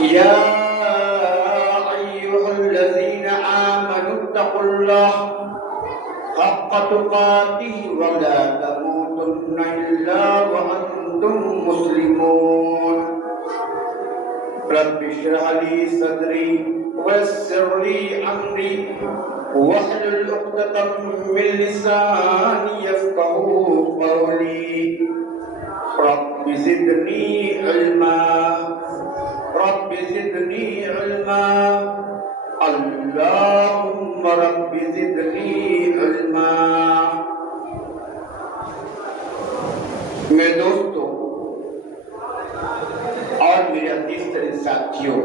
يا أيها الذين آمنوا اتقوا الله حق تقاته ولا تموتن إلا وأنتم مسلمون رب اشرح لي صدري ويسر لي أمري واحلل عقدة من لساني يفقهوا قولي رب زدني علما رب زدنی علما اللہم رب زدنی علما۔ میرے دوستوں اور میرے عزیز ترین ساتھیوں،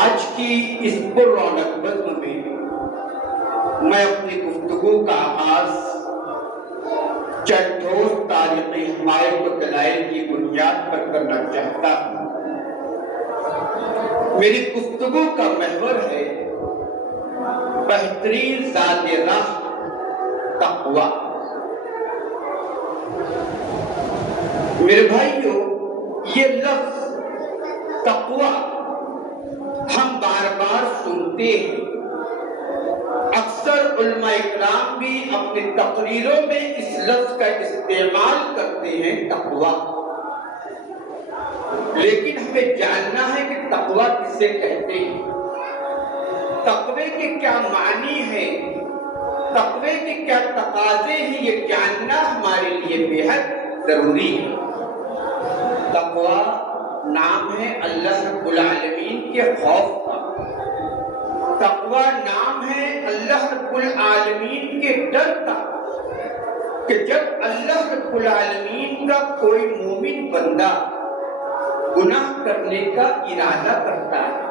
آج کی اس پر رونق بزم میں میں اپنی گفتگو کا آغاز چند ٹھوس تاریخی حقائق و دلائل کی بنیاد پر کرنا چاہتا ہوں۔ میری گفتگو کا محور ہے بہترین ذات راہ تقویٰ۔ میرے بھائیوں، یہ لفظ تقویٰ ہم بار بار سنتے ہیں، اکثر علماء اکرام بھی اپنی تقریروں میں اس لفظ کا استعمال کرتے ہیں تقویٰ، لیکن ہمیں جاننا ہے کہ تقویٰ کسے کہتے ہیں، تقوی کے کیا معنی ہے، تقوی کے کیا تقاضے ہیں، یہ جاننا ہمارے لیے بے حد ضروری ہے۔ تقویٰ نام ہے اللہ رب العالمین کے خوف کا، تقویٰ نام ہے اللہ رب العالمین کے ڈر کا، کہ جب اللہ رب العالمین کا کوئی مومن بندہ گناہ کرنے کا ارادہ کرتا ہے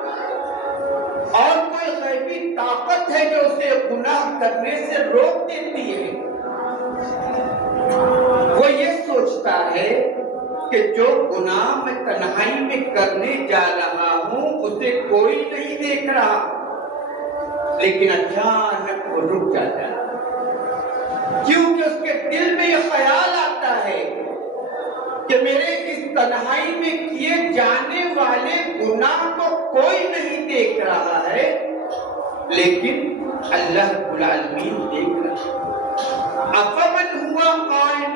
اور کوئی غیبی طاقت ہے جو اسے گناہ کرنے سے روک دیتی ہے، وہ یہ سوچتا ہے کہ جو گناہ میں تنہائی میں کرنے جا رہا ہوں اسے کوئی نہیں دیکھ رہا، لیکن اچانک وہ رک جاتا ہے، کیونکہ اس کے دل میں یہ خیال آتا ہے کہ میرے اس تنہائی میں کیے جانے والے گناہ کو کوئی نہیں دیکھ رہا ہے، لیکن اللہ رب العالمین دیکھ رہا ہے۔ افمن ہوا قائم،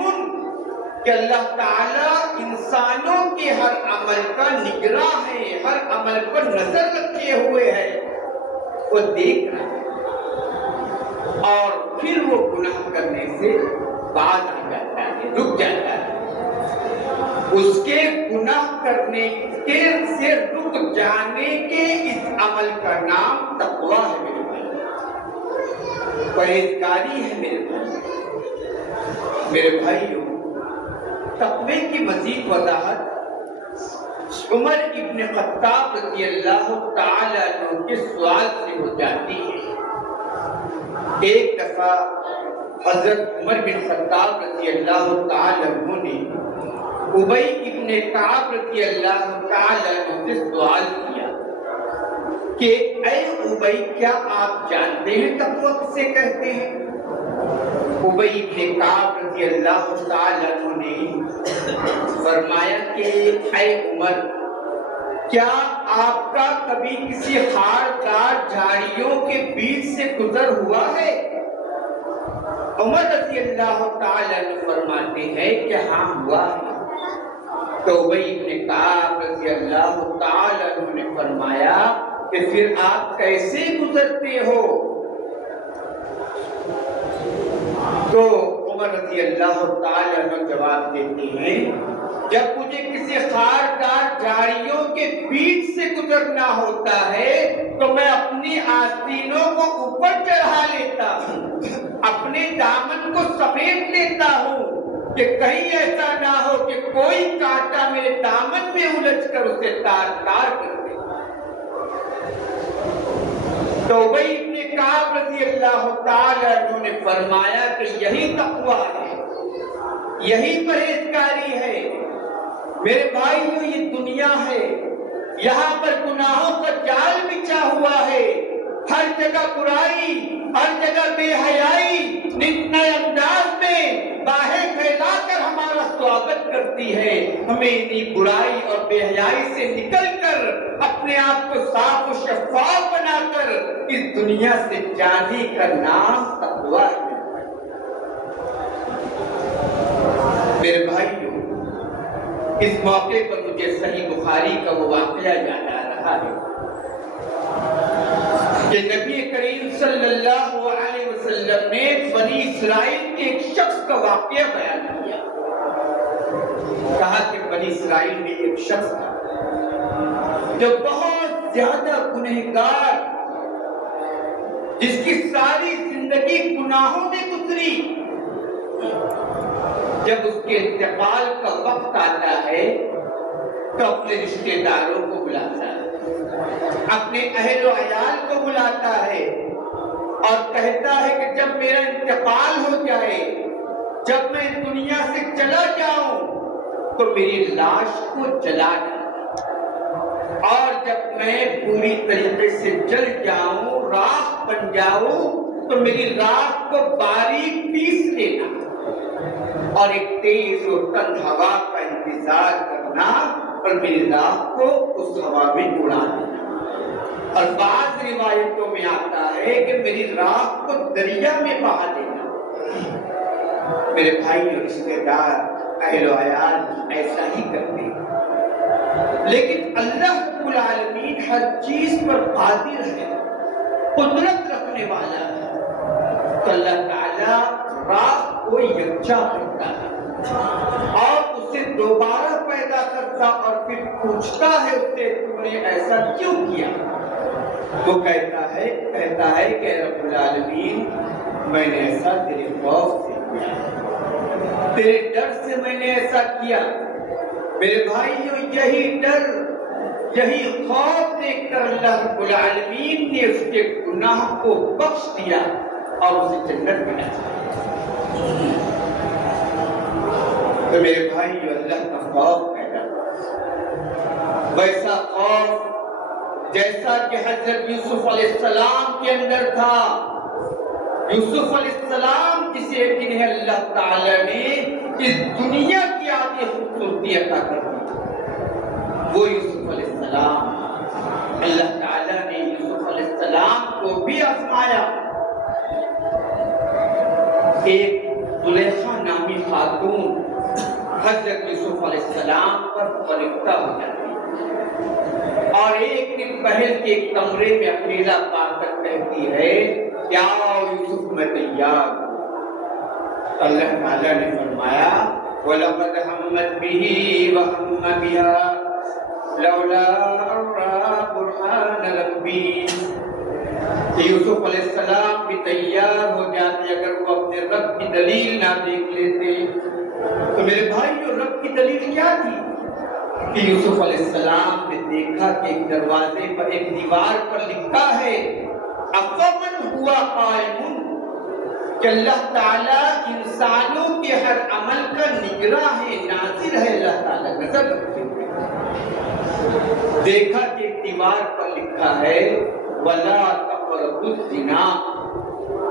کہ اللہ تعالیٰ انسانوں کے ہر عمل کا نگراں ہے، ہر عمل پر نظر رکھے ہوئے ہے، وہ دیکھ رہا ہے اور پھر وہ گناہ کرنے سے باز آ جاتا ہے، رک جاتا ہے۔ اس کے گناہ کرنے کے سے رک جانے کے اس عمل کا نام تقویٰ ہے میرے بھائی، پرہیزگاری ہے میرے بھائیوں۔ تقوی کی مزید وضاحت عمر ابن خطاب رضی اللہ تعالی عنہ کے سوال سے ہو جاتی ہے۔ ایک دفعہ حضرت عمر بن خطاب رضی اللہ تعالی عنہ نے ابی ابن کعب رضی اللہ تعالی عنہ سے سوال کیا کہ اے ابی، کیا آپ جانتے ہیں تقویٰ کسے کہتے ہیں؟ ابی ابن کعب رضی اللہ تعالی عنہ نے فرمایا کہ اے عمر، کیا آپ کا کبھی کسی خاردار جھاڑیوں کے بیچ سے گزر ہوا ہے؟ عمر رضی اللہ تعالی عنہ فرماتے ہیں کہ ہاں ہوا ہے۔ تو ابی ابن کعب رضی اللہ تعالی عنہ نے فرمایا کہ پھر آپ کیسے گزرتے ہو؟ تو عمر رضی اللہ تعالی عنہ جواب دیتے ہیں، جب مجھے کسی خاردار جھاڑیوں کے بیچ سے گزرنا ہوتا ہے تو میں اپنی آستینوں کو اوپر چڑھا لیتا ہوں، اپنے دامن کو سمیٹ لیتا ہوں کہ کہیں ایسا نہ ہو کہ کوئی کانٹا میرے دامن میں الجھ کر اسے تار تار کر دے۔ تو ابی ابن کعب رضی اللہ تعالی عنہ نے فرمایا کہ یہی تقویٰ ہے، یہی پرہیزگاری ہے۔ میرے بھائیوں، یہ دنیا ہے، یہاں پر گناہوں کا جال بچھا ہوا ہے، ہر جگہ برائی، ہر جگہ بے حیائی نت نئے انداز میں باہیں پھیلا کر ہمارا سواگت کرتے کرتی ہے، ہمیں اتنی برائی اور بے حیائی سے نکل کر اپنے آپ کو صاف و شفاف بنا کر اس دنیا سے جانے کا نام تقویٰ ہے۔ میرے بھائیوں، اس موقع پر مجھے صحیح بخاری کا وہ واقعہ یاد آ رہا ہے کہ نبی کریم صلی اللہ علیہ وسلم نے بنی اسرائیل کے ایک شخص کا واقعہ بیان کیا۔ کہا کہ بنی اسرائیل میں ایک شخص تھا جو بہت زیادہ گنہگار، جس کی ساری زندگی گناہوں میں گزری۔ جب اس کے انتقال کا وقت آتا ہے تو اپنے رشتہ داروں کو بلاتا ہے، اپنے اہل و عیال کو بلاتا ہے اور کہتا ہے کہ جب میرا انتقال ہو جائے، جب میں دنیا سے چلا جاؤں تو میری لاش کو جلا دینا، اور جب میں پوری طریقے سے جل جاؤں، راکھ بن جاؤں، تو میری راکھ کو باریک پیس لینا اور ایک تیز و تند ہوا کا انتظار کرنا اور میری راکھ کو اس ہوا میں اڑا دینا۔ اور بعض روایتوں میں آتا ہے کہ میری راکھ کو دریا میں بہا دینا۔ میرے بھائی اور رشتے دار، اہل و عیال ایسا ہی کرتے ہیں، لیکن اللہ رب العالمین ہر چیز پر قادر ہے، قدرت رکھنے والا ہے، تو اللہ تعالیٰ راکھ کو یکجا کرتا ہے اور اسے دوبارہ پیدا کرتا اور پھر پوچھتا ہے اس سے تم نے ایسا کیوں کیا؟ وہ کہتا ہے کہ رب العالمین میں نے ایسا تیرے خوف سے کیا، تیرے ڈر سے میں نے ایسا کیا۔ میرے بھائیوں، یہی ڈر، یہی خوف دیکھ کر اللہ رب العالمین نے اس کے گناہ کو بخش دیا اور اسے جنت میں ڈالا۔ تو میرے بھائیوں، اللہ کا خوف پیدا ہوا، ویسا خوف جیسا کہ حضرت یوسف علیہ السلام کے اندر تھا۔ یوسف علیہ السلام جسے ایک دن اللہ تعالیٰ نے اس دنیا کی آدھی خوبصورتی عطا کر دی، وہ یوسف علیہ السلام، اللہ تعالیٰ نے یوسف علیہ السلام کو بھی آزمایا۔ ایک زلیخا نامی خاتون حضرت یوسف علیہ السلام پر فرشتہ ہو جاتی اور ایک دن پہل کے کمرے میں اکیلا پا کر کہتی ہے کیا یوسف میں تیار ہوں؟ اللہ تعالیٰ نے فرمایا وَلَقَدْ هَمَّتْ بِهِ وَهَمَّ بِهَا لَوْلَا أَن رَأَىٰ بُرْهَانَ رَبِّهِ۔ کہ یوسف علیہ السلام بھی تیار ہو جاتے اگر وہ اپنے رب کی دلیل نہ دیکھ لیتے۔ تو میرے بھائیو، رب کی دلیل کیا تھی کہ یوسف علیہ السلام نے دیکھا کہ ایک دروازے پر، ایک دیوار پر لکھا ہے اَفَمَنْ هُوَ قَائِمٌ، کہ اللہ تعالیٰ انسانوں کے ہر عمل کا نگراں ہے، ناظر ہے، اللہ تعالیٰ نظر رکھتے ہیں۔ دیکھا کہ ایک دیوار پر لکھا ہے وَلَا تَقْرَبُوا الزِّنَا،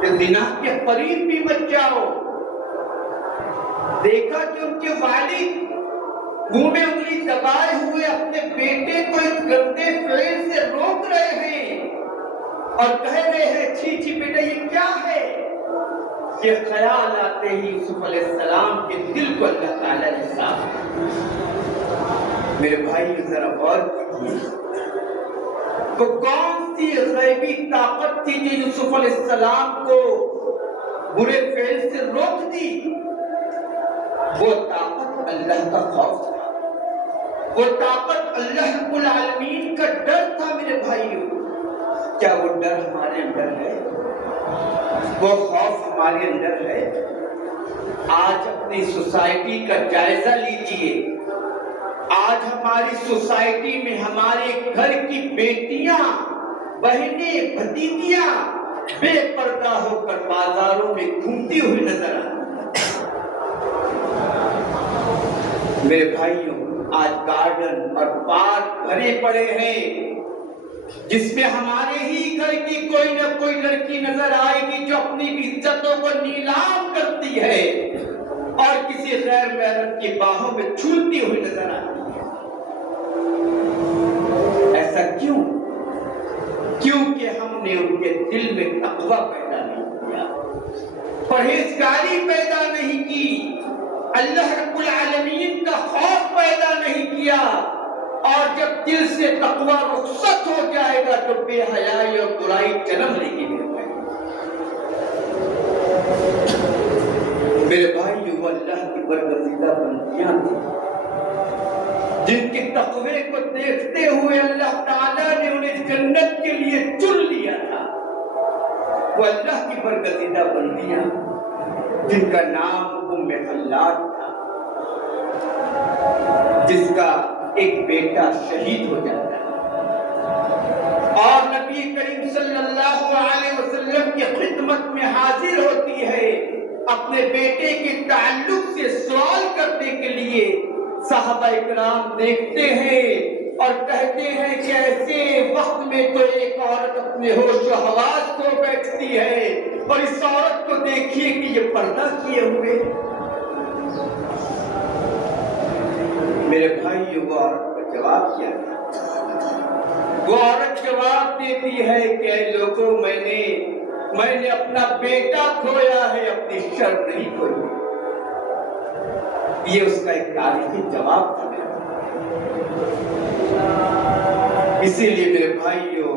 کہ زنا کے قریب بھی مت جاؤ۔ دیکھا کہ ان کے والد منہ میں انگلی دبائے ہوئے اپنے بیٹے کو اس گندے فعل سے روک رہے ہیں اور کہہ رہے ہیں چھی چھی بیٹا یہ کیا ہے؟ یہ خیال آتے ہی یوسف علیہ السلام کے دل کو اللہ تعالیٰ نے صاف کیا۔ میرے بھائی ذرا غور کیجیے، وہ کون سی غیبی طاقت تھی جو یوسف علیہ السلام کو برے فعل سے روک دی؟ وہ طاقت اللہ کا خوف تھا، وہ طاقت اللہ رب العالمین کا ڈر تھا۔ میرے بھائیوں، کیا وہ ڈر ہمارے اندر ہے؟ وہ خوف ہمارے اندر ہے؟ آج اپنی سوسائٹی کا جائزہ لیجئے، آج ہماری سوسائٹی میں ہمارے گھر کی بیٹیاں، بہنیں، بھتیجیاں بے پردہ ہو کر بازاروں میں گھومتی ہوئی نظر آتی ہیں۔ میرے بھائیوں، آج گارڈن اور پارک بھرے پڑے ہیں جس میں ہمارے ہی گھر کی کوئی نہ کوئی لڑکی نظر آئے گی جو اپنی عزتوں کو نیلام کرتی ہے اور کسی غیر محرم کی باہوں میں چھولتی ہوئی نظر آتی ہے۔ ایسا کیوں؟ کیونکہ ہم نے ان کے دل میں تقویٰ پیدا نہیں کیا، پرہیزگاری پیدا نہیں کی، اللہ رب العالمین کا خوف پیدا نہیں کیا۔ اور جب دل سے تقویٰ رخصت ہو جائے گا تو بے حیائی اور برائی جنم لے گی۔ میرے بھائی، وہ اللہ کی برگزیدہ بندیاں تھیں جن کے تقوی کو دیکھتے ہوئے اللہ تعالیٰ نے انہیں جنت کے لیے چن لیا تھا۔ وہ اللہ کی برگزیدہ بندیاں جن کا نام ام خلاد تھا، جس کا ایک بیٹا شہید ہو جاتا ہے اور نبی کریم صلی اللہ علیہ وسلم کی خدمت میں حاضر ہوتی ہے اپنے بیٹے کے تعلق سے سوال کرنے کے لیے۔ صحابہ اکرام دیکھتے ہیں اور کہتے ہیں کہ ایسے وقت میں تو ایک عورت اپنے ہوش و حواس کھو بیٹھتی ہے، اور اس عورت کو دیکھیے کہ یہ پردہ کیے ہوئے۔ میرے بھائی، وہ عورت کا جواب کیا ہے؟ وہ عورت جواب دیتی ہے کہ اے لوگوں، میں نے اپنا بیٹا کھویا ہے، اپنی شرم نہیں کھوئی۔ یہ اس کا ایک تاریخی جواب تھا۔ اسی لیے میرے بھائیوں،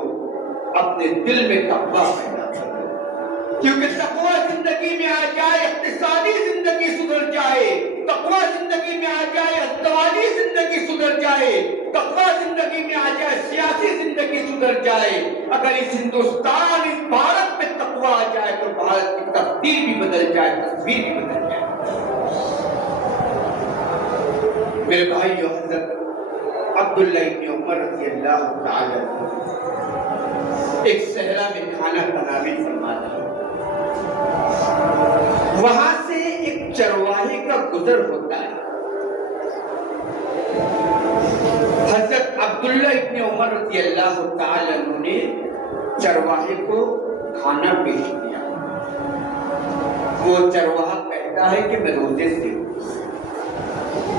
اپنے دل میں تقویٰ پیدا کرو، کیونکہ تقویٰ زندگی میں آ جائے اقتصادی زندگی سدھر جائے، تقویٰ زندگی میں آ جائے ازدواجی زندگی سدھر جائے، تقویٰ زندگی میں آ جائے سیاسی زندگی سدھر جائے۔ اگر اس ہندوستان، اس بھارت میں تقویٰ آ جائے تو بھارت کی تقدیر بھی بدل جائے، تصویر بھی بدل جائے۔ میرے بھائیو، حضرت عبداللہ ابن عمر رضی اللہ تعالی ایک صحرا میں کھانا تناول فرما رہے، وہاں سے ایک چرواہے کا گزر ہوتا ہے۔ حضرت عبداللہ ابن عمر رضی اللہ تعالی عنہ نے چرواہے کو کھانا پیش کیا۔ وہ چرواہا کہتا ہے کہ میں روزے سے ہوں۔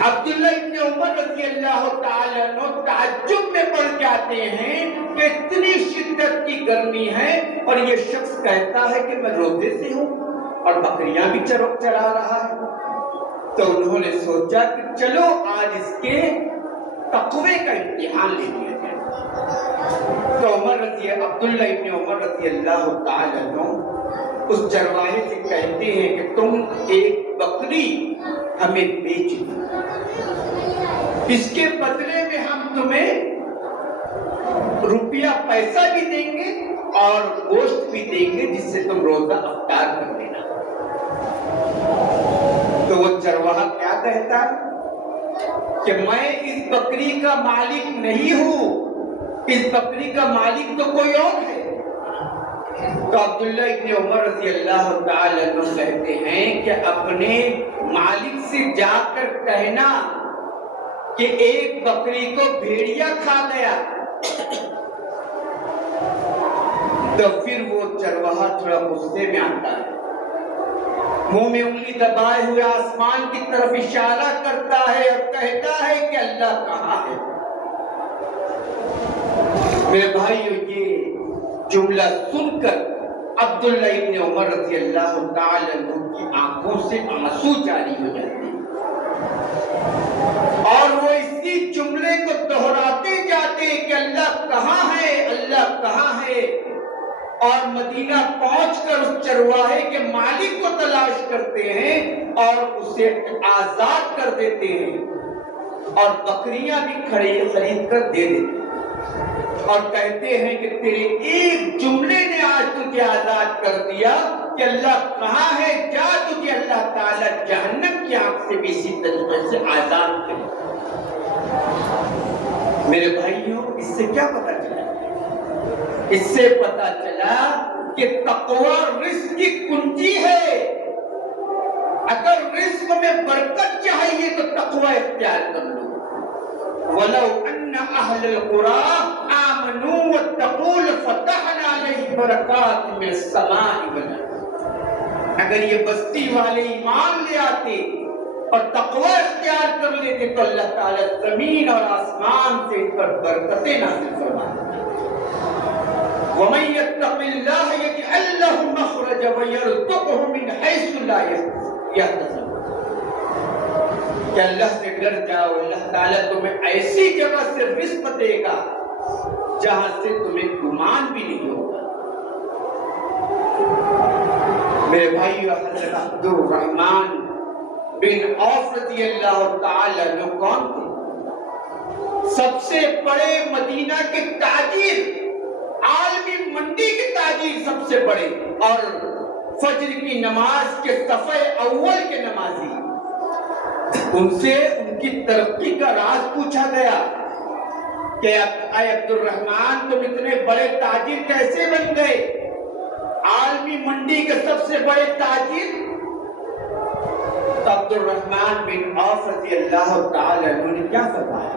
عبداللہ ابن عمر رضی اللہ تعالی عنہ تعجب میں پڑ جاتے ہیں کہ اتنی شدت کی گرمی ہے اور یہ شخص کہتا ہے کہ میں روزے سے ہوں اور بکریاں بھی چرا رہا ہے۔ تو انہوں نے سوچا کہ چلو آج اس کے تقوی کا امتحان لے لیا جائے۔ تو عبداللہ ابن عمر رضی اللہ تعالی عنہ اس چرواہے سے کہتے ہیں کہ تم ایک بکری ہمیں بیچ دو، اس کے بدلے میں ہم تمہیں روپیہ پیسہ بھی دیں گے اور گوشت بھی دیں گے، جس سے تم روزہ افطار کر لینا۔ تو وہ چرواہا کیا کہتا کہ میں اس بکری کا مالک نہیں ہوں، اس بکری کا مالک تو کوئی اور ہے۔ تو عبداللہ ابن عمر رضی اللہ تعالی عنہ کہتے ہیں کہ اپنے مالک سے جا کر کہنا کہ ایک بکری کو بھیڑیا کھا گیا۔ تو پھر وہ چرواہا تھوڑا غصے میں آتا ہے، منہ میں انگلی دبائے ہوئے آسمان کی طرف اشارہ کرتا ہے اور کہتا ہے کہ اللہ کہاں ہے؟ میرے بھائیو، یہ جملہ سن کر عبداللہ ابن عمر رضی اللہ تعالی عنہ کی آنکھوں سے آنسو جاری ہو جاتے ہیں اور وہ اسی جملے کو دہراتے جاتے ہیں کہ اللہ کہاں ہے، اللہ کہاں ہے، اور مدینہ پہنچ کر اس چرواہے کے مالک کو تلاش کرتے ہیں اور اسے آزاد کر دیتے ہیں اور بکریاں بھی خرید کر دے دیتے ہیں اور کہتے ہیں کہ تیرے ایک جملے نے آج تجھے آزاد کر دیا کہ اللہ کہاں ہے، جا تجھے اللہ تعالیٰ جہنم کی آنکھ سے بھی اسی طریقے سے آزاد کرے۔ میرے بھائیوں، اس سے کیا پتہ چلا؟ اس سے پتہ چلا کہ تقوی رزق کی کنجی ہے۔ اگر رزق میں برکت چاہیے تو تقوی اختیار کر لو۔ وَلَوْ أَنَّ أَهْلَ الْقُرَىٰ آمَنُوا وَاتَّقُوا لَفَتَحْنَا عَلَيْهِمْ بَرَكَاتٍ مِّنَ السَّمَاءِ وَالْأَرْضِ۔ اگر یہ بستی والے ایمان لے آتے اور تقوی اختیار کر لیتے تو اللہ تعالیٰ زمین اور آسمان سے ان پر برکتیں نازل فرما دیتے۔ وَمَن يَتَّقِ اللَّهَ يَجْعَل لَّهُ مَخْرَجًا وَيَرْزُقْهُ مِنْ حَيْثُ لَا يَحْتَسِبُ۔ کہ اللہ سے ڈر جاؤ، اللہ تعالیٰ تمہیں ایسی جگہ سے رزق دے گا جہاں سے تمہیں گمان بھی نہیں ہوگا۔ میرے بھائیو، حضرت عبد الرحمن بن عوف رضی اللہ تعالیٰ عنہ کون تھے؟ سب سے بڑے مدینہ کے تاجر، عالمی منڈی کے تاجر سب سے بڑے، اور فجر کی نماز کے صفحے اول کے نمازی۔ ان سے ان کی ترقی کا راز پوچھا گیا کہ اے عبد الرحمن، تم اتنے بڑے تاجر کیسے بن گئے، عالمی منڈی کے سب سے بڑے تاجر؟ عبد الرحمن بن عوف رضی اللہ تعالی عنہ نے کیا فرمایا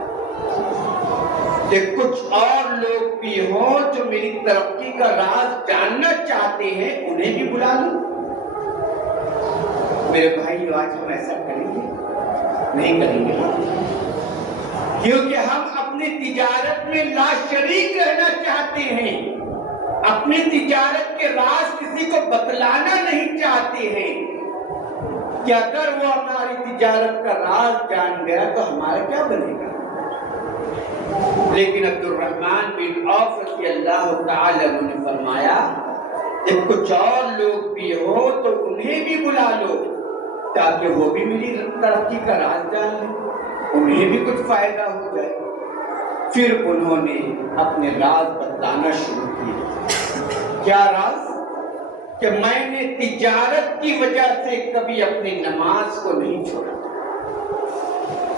کہ کچھ اور لوگ بھی ہوں جو میری ترقی کا راز جاننا چاہتے ہیں، انہیں بھی بلا لوں۔ میرے بھائی، آج ہم ایسا کریں گے؟ نہیں کریں گے، کیونکہ ہم اپنی تجارت میں لا شریک رہنا چاہتے ہیں، اپنی تجارت کے راز کسی کو بتلانا نہیں چاہتے ہیں کہ اگر وہ ہماری تجارت کا راز جان گیا تو ہمارا کیا بنے گا۔ لیکن عبد الرحمن بن عوف رضی اللہ تعالی عنہ نے فرمایا کہ کچھ اور لوگ بھی ہو تو انہیں بھی بلا لو تاکہ وہ بھی میری ترقی کا راز جان لیں، انہیں بھی کچھ فائدہ ہو جائے۔ پھر انہوں نے اپنے راز بتانا شروع کیا۔ کیا راز؟ کہ میں نے تجارت کی وجہ سے کبھی اپنی نماز کو نہیں چھوڑا،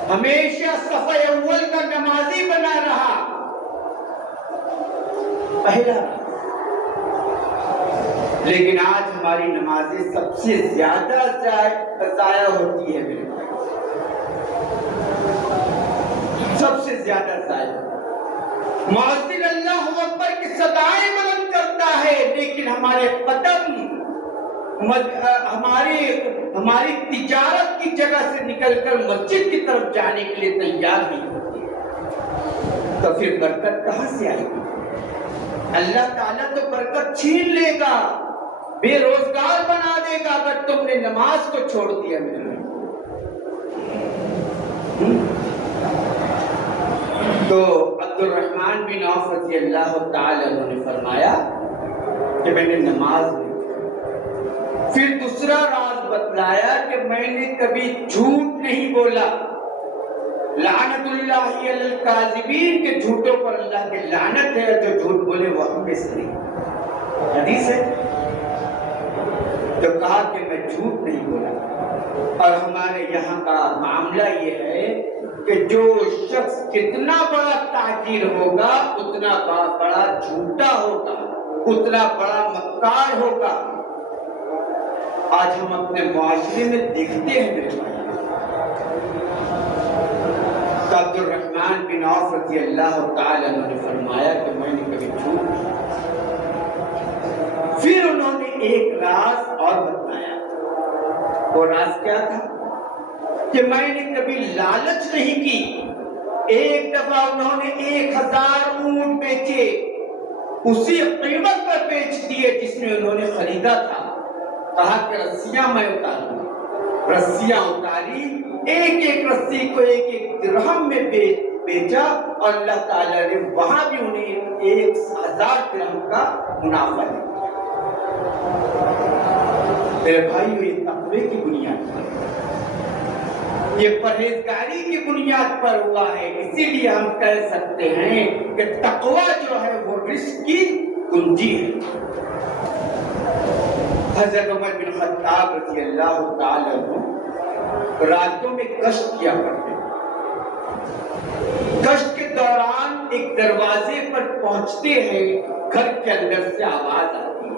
ہمیشہ صف اول کا نمازی بنا رہا۔ پہلا راز۔ لیکن آج ہماری نمازیں سب سے زیادہ ضائع ہوتی ہے میرے بھائی، سب سے زیادہ ضائع۔ مؤذن اللہ اکبر کی صدائیں بلند کرتا ہے لیکن ہمارے قدم ہماری تجارت کی جگہ سے نکل کر مسجد کی طرف جانے کے لیے تیار نہیں ہوتی، تو پھر برکت کہاں سے آئے گی؟ اللہ تعالیٰ تو برکت چھین لے گا، بے روزگار بنا دے گا اگر تم نے نماز کو چھوڑ دیا۔ تو عبد الرحمن بن عوف رضی اللہ تعالی عنہ نے فرمایا کہ میں نے نماز نہیں۔ پھر دوسرا راز بتلایا کہ میں نے کبھی جھوٹ نہیں بولا، لعنت اللہ علی الکاذبین، کے جھوٹوں پر اللہ کی لعنت ہے، جو جھوٹ بولے وہ ہم میں سے نہیں۔ حدیث ہے جو کہا کہ میں جھوٹ نہیں بولا۔ اور ہمارے یہاں کا معاملہ یہ ہے کہ جو شخص کتنا بڑا تاجر ہوگا اتنا بڑا جھوٹا ہوگا، اتنا بڑا مکار ہوگا۔ آج ہم اپنے معاشرے میں دیکھتے ہیں میرے بھائی، عبد الرحمن بن عوف رضی اللہ تعالی عنہ نے فرمایا کہ میں نے کبھی جھوٹ نہیں۔ پھر انہوں نے ایک راز اور بتایا۔ وہ راز کیا تھا؟ کہ میں نے کبھی لالچ نہیں کی۔ ایک دفعہ انہوں نے 1000 اونٹ بیچے، اسی قیمت پر بیچ دیے جس میں انہوں نے خریدا تھا۔ کہا کہ رسیاں میں اتاروں، رسیاں اتاری، ایک ایک رسی کو 1 درہم میں بیچا، اور اللہ تعالیٰ نے وہاں بھی انہیں 1000 درہم کا منافع دیا۔ میرے بھائیو، یہ تقوی کی بنیاد پر، یہ پرہیزگاری کی بنیاد پر ہوا ہے۔ اسی لیے ہم کہہ سکتے ہیں کہ تقوی جو ہے وہ رزق کی کنجی ہے۔ حضرت عمر بن خطاب رضی اللہ تعالی عنہ راتوں میں گشت کیا کرتے، گشت کے دوران ایک دروازے پر پہنچتے ہیں، گھر کے اندر سے آواز آتی ہے۔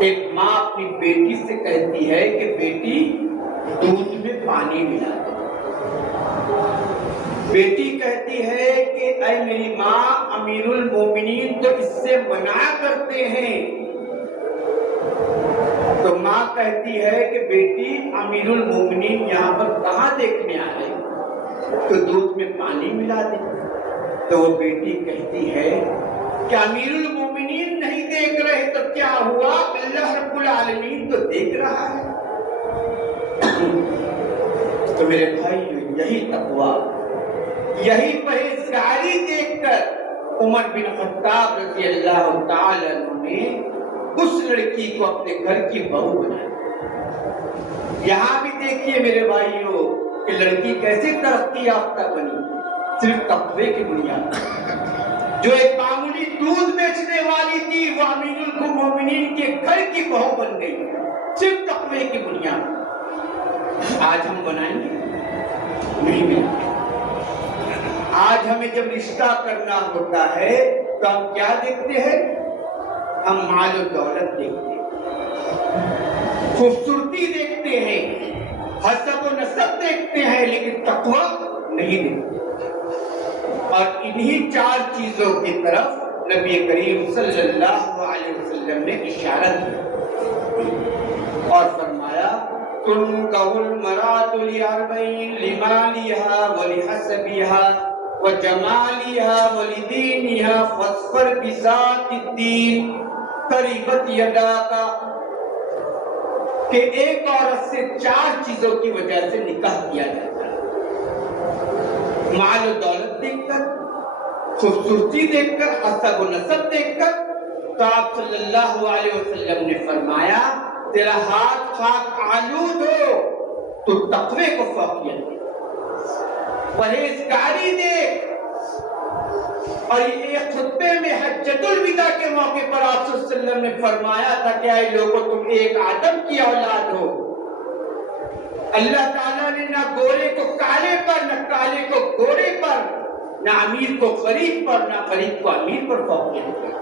ایک ماں اپنی بیٹی سے کہتی ہے کہ بیٹی دودھ میں پانی ملا دو۔ بیٹی کہتی ہے کہ اے میری ماں، امیر المومنین تو اس سے منع کرتے ہیں تو ماں کہتی ہے کہ بیٹی امیر المومنین یہاں پر کہاں دیکھنے آ رہے، تو دودھ میں پانی ملا دے۔ تو وہ بیٹی کہتی ہے کہ امیر المومنین نہیں دیکھ رہے تو کیا ہوا، اللہ رب العالمین تو دیکھ رہا ہے۔ تو میرے بھائی یہی تقویٰ، یہی پرہیزگاری دیکھ کر عمر بن خطاب رضی اللہ تعالی عنہ نے اس لڑکی کو اپنے گھر کی بہو بنایا۔ یہاں بھی دیکھیے میرے بھائیوں کہ لڑکی کیسے ترقی یافتہ بنی، صرف تقوی کی بنیاد۔ جو ایک معمولی دودھ بیچنے والی تھی وہ امیر المومنین کے گھر کی بہو بن گئی، صرف تقوی کی بنیاد۔ آج ہم بنائیں گے نہیں بنائیں۔ آج ہمیں جب رشتہ کرنا ہوتا ہے تو ہم کیا دیکھتے ہیں؟ ہم مال و دولت دیکھتے ہیں، خوبصورتی دیکھتے ہیں، حسب و نسب دیکھتے ہیں، لیکن تقویٰ نہیں دیکھتے۔ اور انہی چار چیزوں کی طرف نبی کریم صلی اللہ علیہ وسلم نے اشارہ کیا اور فرمایا تنکح المرأة لأربعین لمالها ولحسبها وجمالها ولدینها فاظفر بذات الدین قریبت یداک، کہ ایک عورت سے چار چیزوں کی وجہ سے نکاح کیا جاتا ہے، مال و دولت دیکھ کر، خوبصورتی دیکھ کر، حسب و نسب دیکھ کر۔ تو آپ صلی اللہ علیہ وسلم نے فرمایا تیرا ہاتھ خاک آلود ہو تو تقوی کو فوقیت دے، پرہیزگاری دے۔ اور یہ خطبے میں حجۃ الوداع کے موقع پر آپ صلی اللہ علیہ وسلم نے فرمایا تھا کہ اے لوگوں تم ایک آدم کی اولاد ہو۔ اللہ تعالیٰ نے نہ گورے کو کالے پر، نہ کالے کو گورے پر، نہ امیر کو غریب پر، نہ غریب کو امیر پر فوقیت دی۔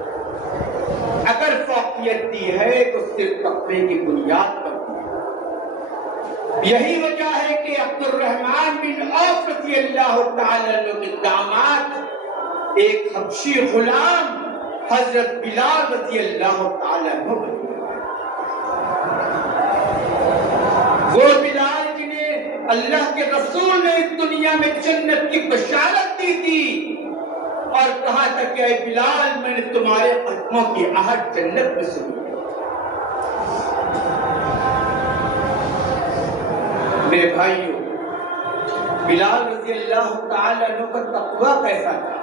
اگر فوقیت دی ہے تو صرف تقوی کی بنیاد پر دی ہے۔ یہی وجہ ہے کہ عبد الرحمن بن عوف رضی اللہ تعالی عنہ کے داماد ایک حبشی غلام حضرت بلال رضی اللہ تعالی عنہ وہ بلال جنہیں اللہ کے رسول نے اس دنیا میں جنت کی بشارت دی تھی اور کہا تھا کہ اے بلال میں نے تمہارے قدموں کی آہٹ جنت میں سنی۔ میرے بھائیوں، بلال رضی اللہ تعالی عنہ کا تقویٰ کیسا تھا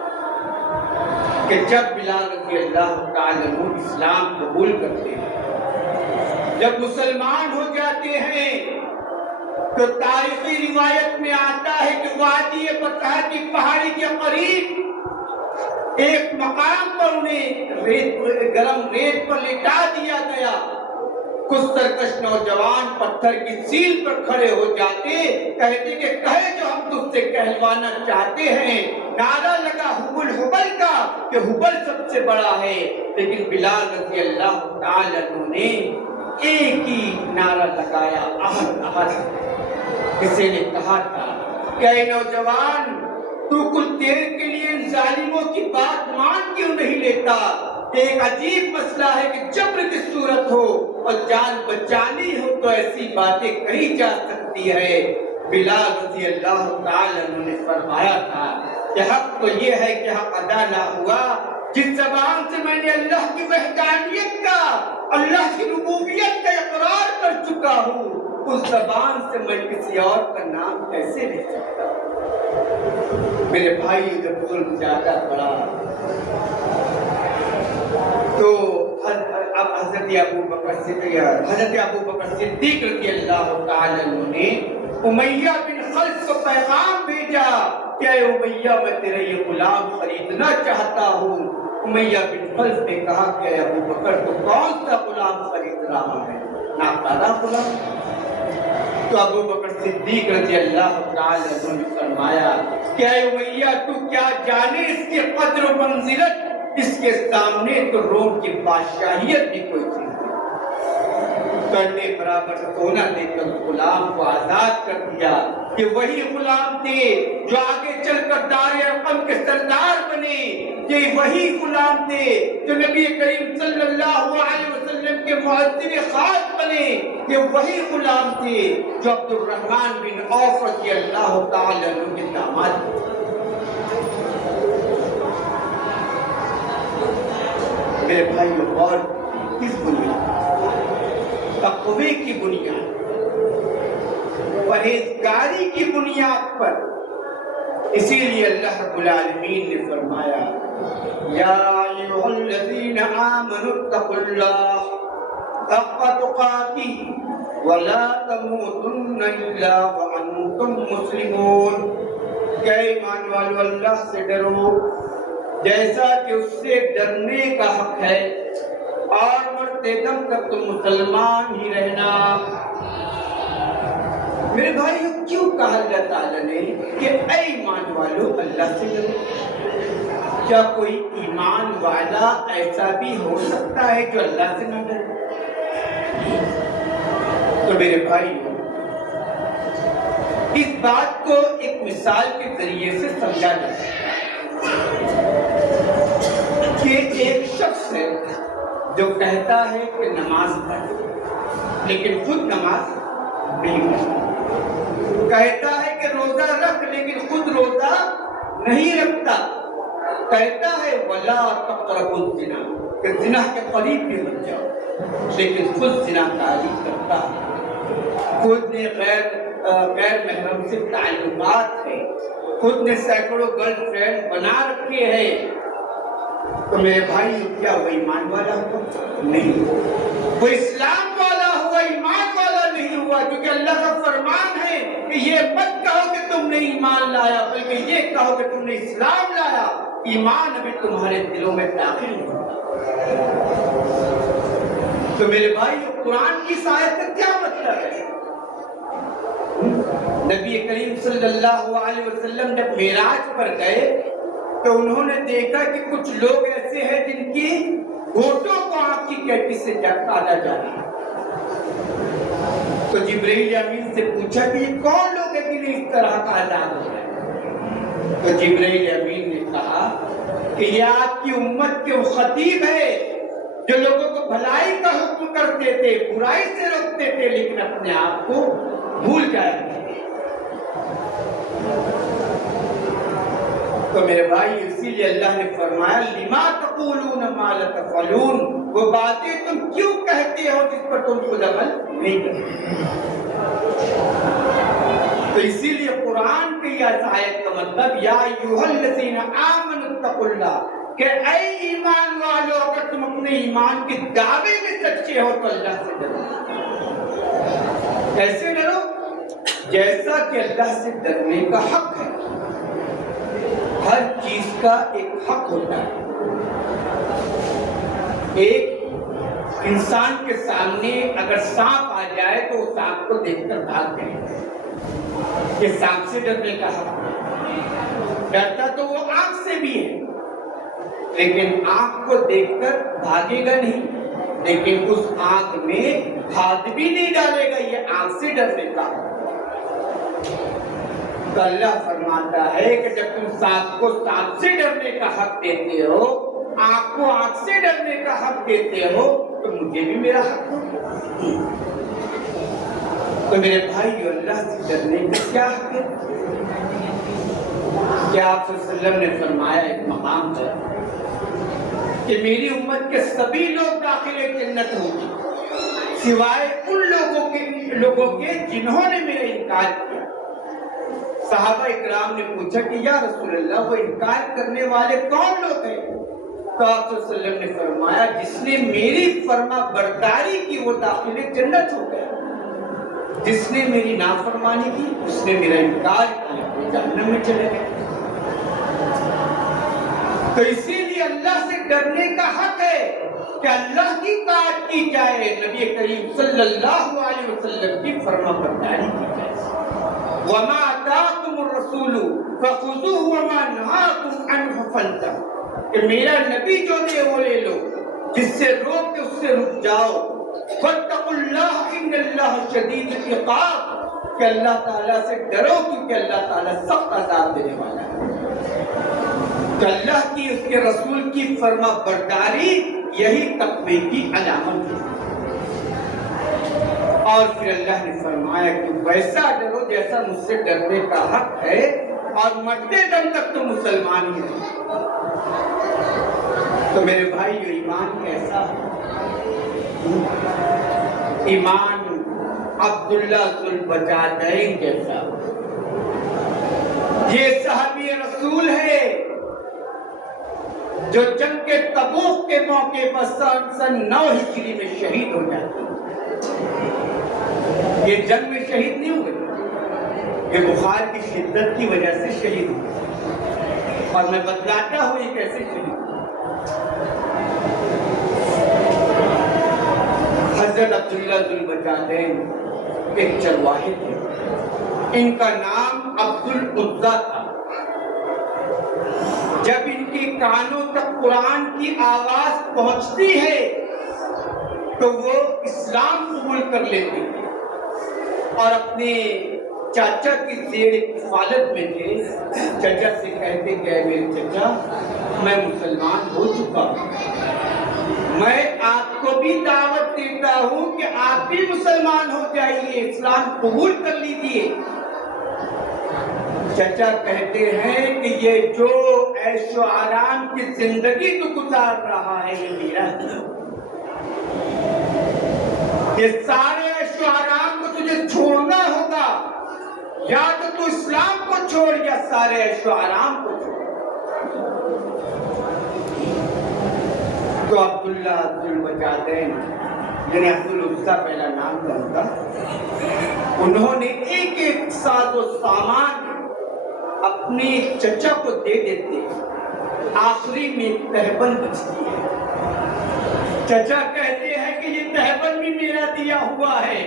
کہ جب بلال رضی اللہ تعالی عنہ اسلام قبول کرتے ہیں، جب مسلمان ہو جاتے ہیں، تو تاریخی روایت میں آتا ہے کہ وادی بطحہ کی پہاڑی کے قریب ایک مقام پر انہیں گرم ریت پر لٹا دیا گیا۔ کچھ سرکش نوجوان پتھر کی سیل پر کھڑے ہو جاتے، کہتے کہ کہے جو ہم تجھ سے کہلوانا چاہتے ہیں۔ نعرہ لگا حبل حبل کا کہ حبل سب سے بڑا ہے، لیکن بلال رضی اللہ تعالی عنہ نے ایک ہی نعرہ لگایا، احد احد۔ کسی نے کہا تھا کہ اے نوجوان، تو کچھ دیر کے لیے ان ظالموں کی بات مان کیوں نہیں لیتا؟ ایک عجیب مسئلہ ہے کہ جبر کی صورت ہو اور جان بچانی ہو تو ایسی باتیں کہی جا سکتی ہے۔ بلال رضی اللہ تعالی عنہ نے فرمایا تھا کہ حق تو یہ ہے کہ حق ادا نہ ہوا، جس زبان سے میں نے اللہ کی وحدانیت کا، اللہ کی ربوبیت کا اقرار کر چکا ہوں، اس زبان سے میں کسی اور کا نام کیسے لے سکتا ہوں؟ میرے بھائی جب ظلم زیادہ بڑا تو اب حضرت ابو بکر صدیق رضی اللہ تعالی عنہ نے امیہ بن خلف کو پیغام بھیجا کہ اے امیہ میں تیرے یہ غلام خریدنا چاہتا ہوں۔ امیہ بن خلف نے کہا کہ اے ابو بکر تو کون سا غلام خرید رہا ہے؟ ناکارہ غلام۔ تو ابو بکر صدیق رضی اللہ تعالی عنہ نے فرمایا کہ اے امیہ تو کیا جانے اس کی قدر و منزلت، اس کے سامنے تو روم کی بادشاہیت بھی کوئی چیز نہیں۔ کرنے برابر سونا دے کر غلام کو آزاد کر دیا کہ وہی غلام تھے جو آگے چل کر دار ارقم کے سردار بنے، یہ وہی غلام تھے جو نبی کریم صلی اللہ علیہ وسلم کے مؤذن خاص بنے کہ وہی غلام تھے جو عبد الرحمن بن عوف رضی اللہ تعالی عنہ کے داماد تھے۔ میرے بھائیو، اور کس بنیاد؟ تقوی کی بنیاد، پرہیزگاری کی بنیاد پر۔ اسی لیے اللہ رب العالمین نے فرمایا یا ایھا الذین آمنوا اتقوا اللہ حق تقاتہ ولا تموتن الا وانتم مسلمون۔ کہ ایمان والو، اللہ سے ڈرو جیسا کہ اس سے ڈرنے کا حق ہے، اور مرتے دم تک تم مسلمان ہی رہنا۔ میرے بھائیو، کیوں کہا اللہ تعالیٰ نے کہ اے ایمان والو اللہ سے ڈرو؟ کیا کوئی ایمان والا ایسا بھی ہو سکتا ہے جو اللہ سے نہ ڈرے؟ تو میرے بھائیو، اس بات کو ایک مثال کے ذریعے سے سمجھا جا سکتا ہے کہ ایک شخص ہے جو کہتا ہے کہ نماز پڑھ، لیکن خود نماز نہیں پڑھتا، کہتا ہے کہ روزہ رکھ، لیکن خود روزہ نہیں رکھتا، کہتا ہے وَلَا تَقْرَبُوا الزِّنَا، کہ زنا کے قریب بھی مت جاؤ، لیکن خود زنا کاری کرتا ہے، خود نے غیر محرم سے تعلقات ہے، خود نے سینکڑوں گرل فرینڈ بنا رکھے ہیں۔ تو میرے بھائی، کیا وہ ایمان والا ہوا؟ نہیں، وہ اسلام والا ہوا، ایمان والا نہیں ہوا، کیونکہ اللہ کا فرمان ہے کہ یہ مت کہو کہ تم نے ایمان لایا، بلکہ یہ کہو کہ تم نے اسلام لایا۔ ایمان ابھی تمہارے دلوں میں داخل نہیں ہوا۔ تو میرے بھائی، قرآن کی آیت کا کیا مطلب ہے؟ نبی کریم صلی اللہ علیہ وسلم جب معراج پر گئے تو انہوں نے دیکھا کہ کچھ لوگ ایسے ہیں جن کی ہونٹوں کو آنکھ کی کیفی سے کاٹا جا رہا ہے۔ تو جبرائیل امین سے پوچھا کہ یہ کون لوگ ہیں جنہیں اس طرح کا عذاب ہو رہا ہے؟ تو جبرائیل امین نے کہا کہ یہ آپ کی امت کے وہ خطیب ہے جو لوگوں کو بھلائی کا حکم کرتے تھے، برائی سے روکتے تھے، لیکن اپنے آپ کو بھول جایا کرتے۔ تو میرے بھائی، اسی لیے اللہ نے فرمایا لما تقولون ما لا تفعلون، وہ باتیں تم کیوں کہتے ہو جس پر تم خود عمل نہیں کرتے۔ تو اسی لیے قرآن کی یہ آیت کا مطلب یا ایھا الذین آمنوا اتقوا اللہ، کہ اے ایمان والو، اگر تم اپنے ایمان کے دعوے میں سچے ہو تو اللہ سے ڈرو۔ کیسے ڈرو؟ جیسا کہ اللہ سے ڈرنے کا حق ہے۔ ہر چیز کا ایک حق ہوتا ہے۔ ایک انسان کے سامنے اگر سانپ آ جائے تو وہ سانپ کو دیکھ کر بھاگ جائے، یہ سانپ سے ڈرنے کا حق ہے۔ ڈرتا تو وہ آنکھ سے بھی ہے، لیکن آنکھ کو دیکھ کر بھاگے گا نہیں، لیکن اس آنکھ میں ہاتھ بھی نہیں ڈالے گا، یہ آنکھ سے ڈرنے کا حق ہے۔ تو اللہ فرماتا ہے کہ جب تم سانپ کو سانپ سے ڈرنے کا حق دیتے ہو، آنکھ کو آنکھ سے ڈرنے کا حق دیتے ہو، تو مجھے بھی میرا حق ہے۔ تو میرے بھائی، اللہ سے ڈرنے کا کیا حق ہے؟ کیا آپ صلی اللہ علیہ وسلم نے فرمایا ایک مقام پر کہ میری امت کے سبھی لوگ داخل جنت ہوں گے سوائے ان لوگوں کے جنہوں نے میرا انکار کیا۔ صحابہ اکرام نے پوچھا کہ یا رسول اللہ، وہ انکار کرنے والے کون لوگ ہیں؟ تو آپ صلی اللہ علیہ وسلم نے فرمایا جس نے میری فرما برداری کی وہ داخل جنت ہو گیا، جس نے میری نافرمانی کی، اس نے میرا انکار کیا، وہ جہنم میں چلے گئے۔ تو اسی لیے اللہ سے ڈرنے کا حق ہے کہ اللہ کی اطاعت کی جائے، نبی کریم صلی اللہ علیہ وسلم کی فرما برداری کی جائے۔ وَمَا آتَاكُمُ الرَّسُولُ فَخُذُوهُ وَمَا نَهَاكُمْ عَنْهُ فَانْتَهُوا، کہ میرا نبی جو دے وہ لے لو، جس سے روک کے اس سے رک جاؤ۔ وَاتَّقُوا اللَّهَ إِنَّ اللَّهَ شَدِيدُ الْعِقَابِ، کہ اللہ تعالیٰ سے ڈرو کیونکہ اللہ تعالیٰ سخت عذاب دینے والا ہے۔ کہ اللہ کی، اس کے رسول کی فرما برداری یہی تقوی کی علامت ہے۔ اور پھر اللہ نے فرمایا کہ ویسا ڈرو جیسا مجھ سے ڈرنے کا حق ہے، اور مرتے دم تک تو مسلمان ہی رہے۔ تو میرے بھائی یہ ایمان کیسا ہے؟ ایمان عبداللہ ذوالبجادین جیسا۔ یہ صحابی رسول ہے جو جنگ کے تبوک کے موقع پر سن 9 ہجری میں شہید ہو جاتے ہیں۔ یہ جنگ میں شہید نہیں ہوئے، یہ بخار کی شدت کی وجہ سے شہید ہوئے، اور میں بتلاتا ہوں یہ کیسے شہید ہوئے۔ حضرت عبداللہ ذوالبجادین ایک چرواہے تھے، ان کا نام عبدالعزیٰ تھا۔ جب ان کے کانوں تک قرآن کی آواز پہنچتی ہے تو وہ اسلام قبول کر لیتے ہیں، اور اپنے چاچا کی زیر کفالت میں تھے۔ چچا سے کہتے کہ میرے چچا، میں مسلمان ہو چکا ہوں، میں آپ کو بھی دعوت دیتا ہوں کہ آپ بھی مسلمان ہو جائیے، اسلام قبول کر لیجیے۔ چچا کہتے ہیں کہ یہ جو عیش و آرام کی زندگی تو گزار رہا ہے یہ میرا ہے، یہ سارے عیش و آرام کو تجھے چھوڑنا ہوگا، یا تو اسلام کو چھوڑ یا سارے عیش و آرام کو چھوڑ۔ تو عبداللہ ذوالبجادین جنہیں عبدالعزیٰ پہلا نام تھا ان کا، انہوں نے ایک ایک ساز و سامان اپنے چچا کو دے دیتے، آخری میں ایک تہبند بچتی ہے۔ چچا کہتے ہیں کہ یہ تہبند بھی میرا دیا ہوا ہے،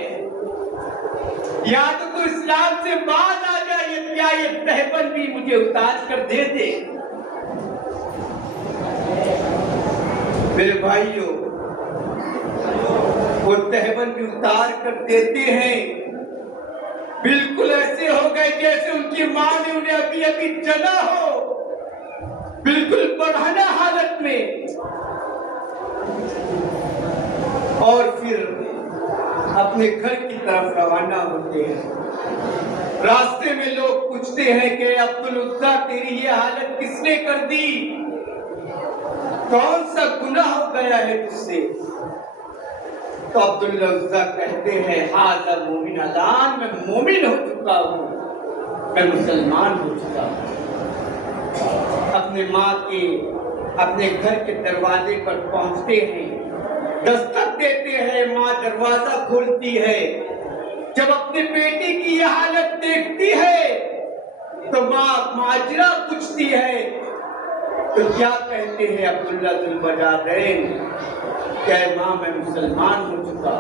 یا تو اسلام سے باز آ جائے یا یہ تہبند بھی مجھے اتار کر دے دے۔ میرے بھائیوں، وہ تہبند بھی اتار کر دیتے ہیں، بالکل ایسے ہو گئے جیسے ان کی ماں نے انہیں ابھی ابھی جنا ہو، بالکل برہنہ حالت میں۔ اور پھر اپنے گھر کی طرف روانہ ہوتے ہیں۔ راستے میں لوگ پوچھتے ہیں کہ عبدالعزیٰ تیری یہ حالت کس نے کر دی؟ کون سا گناہ ہو گیا ہے تجھ سے؟ تو عبدالعزیٰ کہتے ہیں ہاذا مومن الان، میں مومن ہو چکا ہوں، میں مسلمان ہو چکا ہوں۔ اپنے ماں کے اپنے گھر کے دروازے پر پہنچتے ہیں، دستک دیتے ہیں، ماں دروازہ کھولتی ہے۔ جب اپنے بیٹی کی یہ حالت دیکھتی ہے تو ماں ماجرا پوچھتی ہے، تو کیا کہتے ہیں عبداللہ ذوالبجادین کہ ماں میں مسلمان ہو چکا،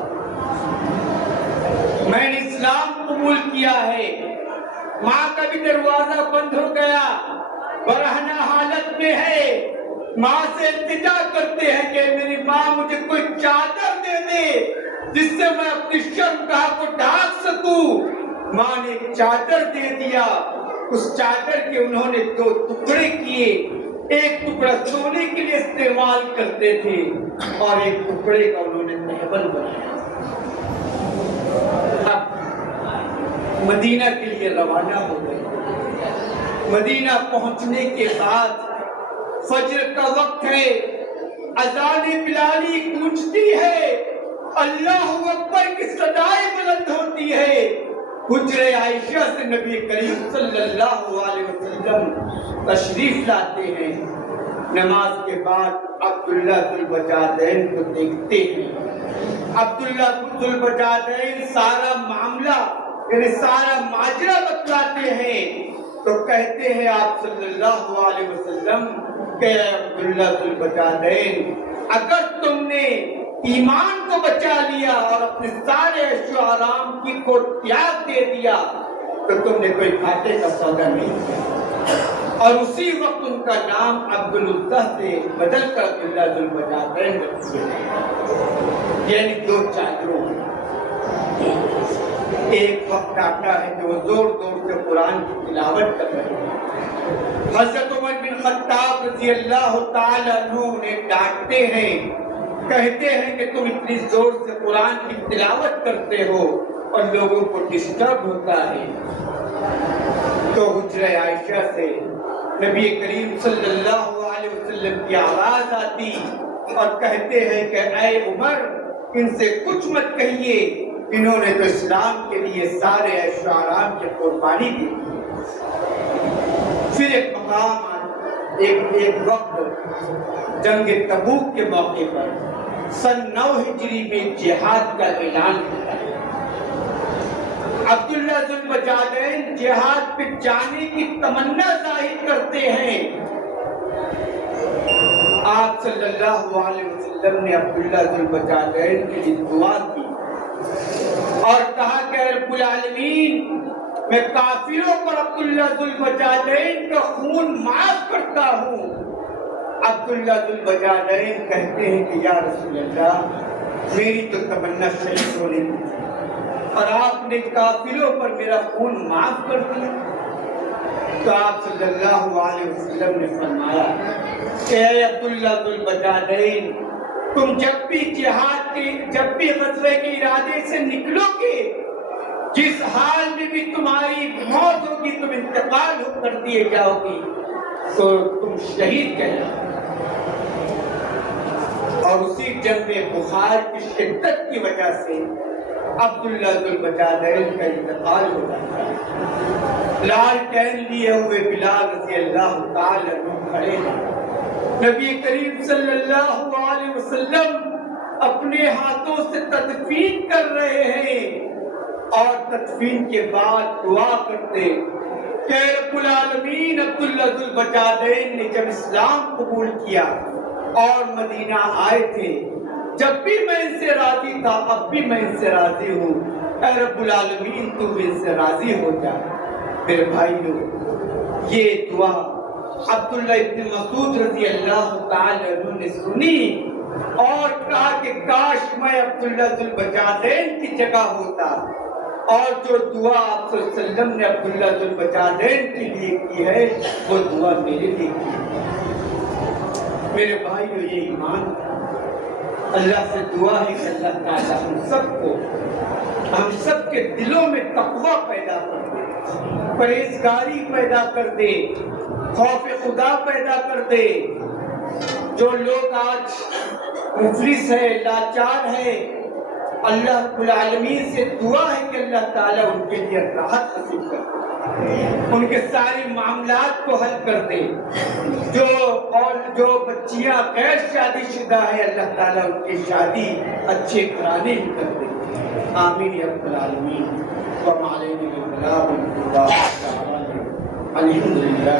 میں نے اسلام قبول کیا ہے۔ ماں کا بھی دروازہ بند ہو گیا، برہنہ حالت میں ہے۔ ماں سے التجا کرتے ہیں کہ میری ماں مجھے کوئی چادر دے دے جس سے میں اپنی شرمگاہ کو ڈھانپ سکوں۔ ماں نے ایک چادر دے دیا، اس چادر کے انہوں نے 2 ٹکڑے کیے، ایک ٹکڑا سونے کے لیے استعمال کرتے تھے اور ایک ٹکڑے کا انہوں نے تہبند بنایا۔ اب مدینہ کے لیے روانہ ہو گئے۔ مدینہ پہنچنے کے بعد فجر کا وقت ہے، اذان بلالی گونجتی ہے، اللہ اکبر کی صدائیں بلند ہوتی ہے۔ حجرہ عائشہ سے نبی کریم صلی اللہ علیہ وسلم تشریف لاتے ہیں۔ نماز کے بعد عبداللہ ذوالبجادین کو دیکھتے ہیں۔ عبداللہ ذوالبجادین سارا معاملہ یعنی سارا ماجرا بتلاتے ہیں، تو کہتے ہیں آپ صلی اللہ علیہ وسلم کہ عبداللہ ذوالبجادین، اگر تم نے ایمان کو بچا لیا اور اپنے سارے عیش و آرام کی کو تیاگ دے دیا تو تم نے کوئی گھاٹے کا سودا نہیں کیا۔ اور اسی وقت ان کا نام عبدالعزیٰ سے بدل کر عبداللہ ذوالبجادین رکھ دیا، یعنی 2 چادروں میں۔ ایک وقت آتا ہے کہ وہ زور زور سے قرآن کی تلاوت کر رہے ہیں۔ حضرت عمر بن خطاب رضی اللہ تعالیٰ عنہ انہیں ڈانٹتے ہیں کہتے ہیں کہ تم اتنی زور سے قرآن کی تلاوت کرتے ہو اور لوگوں کو ڈسٹرب ہوتا ہے۔ تو حجرہ عائشہ سے نبی کریم صلی اللہ علیہ وسلم کی آواز آتی اور کہتے ہیں کہ اے عمر، ان سے کچھ مت کہیے، انہوں نے تو اسلام کے لیے سارے عیش و آرام کی قربانی دی۔ پھر ایک مقام ایک وقت جنگ تبوک کے موقع پر سن 9 ہجری میں جہاد کا اعلان ہوتا ہے۔ عبداللہ ذو البجادین جہاد پہ جانے کی تمنا ظاہر کرتے ہیں۔ آپ صلی اللہ علیہ وسلم نے عبداللہ ذو البجادین کے لیے دعا کی اور کہا کہ اے رب العالمین، میں کافروں پر عبداللہ ذو البجادین کا خون معاف کرتا ہوں۔ عبداللہ ذو البجادین کہتے ہیں کہ یا رسول اللہ، میری تو تمنا شہید ہونے کی تھی اور آپ نے کافروں پر میرا خون معاف کر دیا۔ تو آپ صلی اللہ علیہ وسلم نے فرمایا کہ اے عبداللہ ذو البجادین، تم جب بھی جہاد کے جب بھی غزوے کے ارادے سے نکلو گے، جس حال میں بھی تمہاری موت ہوگی، تم انتقال کر دیے جاؤ گی، تو تم شہید کہلاؤ۔ اور اسی جنگ میں بخار کی شدت کی وجہ سے عبداللہ ذو البجادین کا انتقال ہو جاتا ہے۔ لالٹین لیے ہوئے بلال رضی اللہ تعالی عنہ کھڑے ہیں۔ نبی کریم صلی اللہ علیہ وسلم اپنے ہاتھوں سے تدفین کر رہے ہیں اور تدفین کے بعد دعا کرتے کہ رب العالمین، عبداللہ ذو البجادین نے جب اسلام قبول کیا اور مدینہ آئے تھے، جب بھی میں ان سے راضی تھا، اب بھی میں ان سے راضی ہوں، اے رب العالمین تو ان سے راضی ہو جا۔ میرے بھائیو، یہ دعا عبداللہ ابن مسعود رضی اللہ تعالی عنہ نے سنی اور کہا کہ کاش میں عبداللہ ذو البجادین کی جگہ ہوتا اور جو دعا آپ صلی اللہ علیہ وسلم نے عبداللہ ذو البجادین کے لیے کی ہے وہ دعا میرے لیے کی ہے۔ میرے بھائیو، یہ ایمان اللہ سے دعا ہے کہ اللہ تعالیٰ ہم سب کے دلوں میں تقویٰ پیدا کر دے، پرہیزگاری پیدا کر دے، خوف خدا پیدا کر دے۔ جو لوگ آج مفلس ہے، لاچار ہے، اللہ رب العالمین سے دعا ہے کہ اللہ تعالیٰ ان کے لیے راحت نصیب کر دے، ان کے سارے معاملات کو حل کر دے۔ جو بچیاں غیر شادی شدہ ہے، اللہ تعالیٰ ان کی شادی اچھے گھرانے میں کر دے۔ آمین یا رب العالمین۔ وما علینا الا البلاغ، الحمد للہ۔